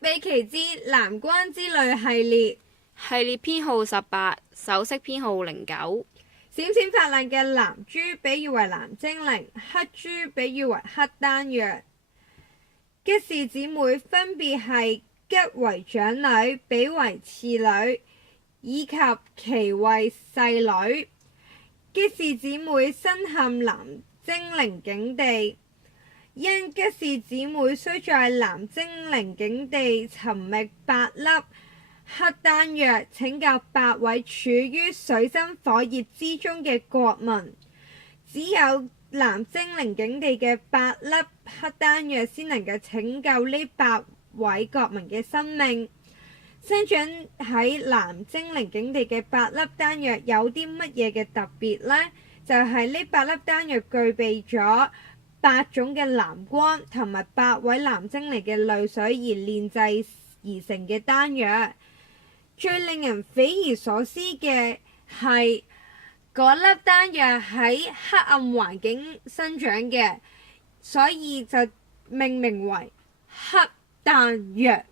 比奇之藍關之旅系列，系列編號18，首飾編號09。閃閃發亮嘅藍珠比喻為藍精靈，黑珠比喻為黑丹藥。吉氏姊妹分別係吉為長女，比為次女，以及奇為細女。吉氏姊妹身陷藍精靈境地，因吉氏姊妹雖在藍精靈境地尋覓8粒黑丹藥，拯救8位處於水深火熱之中嘅國民。只有藍精靈境地嘅8粒黑丹藥先能夠拯救呢8位國民嘅生命。生長喺藍精靈境地嘅8粒丹藥有啲乜嘢嘅特別呢？就係呢8粒丹藥具備咗8種嘅藍光，同埋8位藍精靈嘅淚水而煉製而成嘅丹藥。最令人匪夷所思嘅係嗰粒丹藥喺黑暗環境生長嘅，所以就命名為黑丹藥。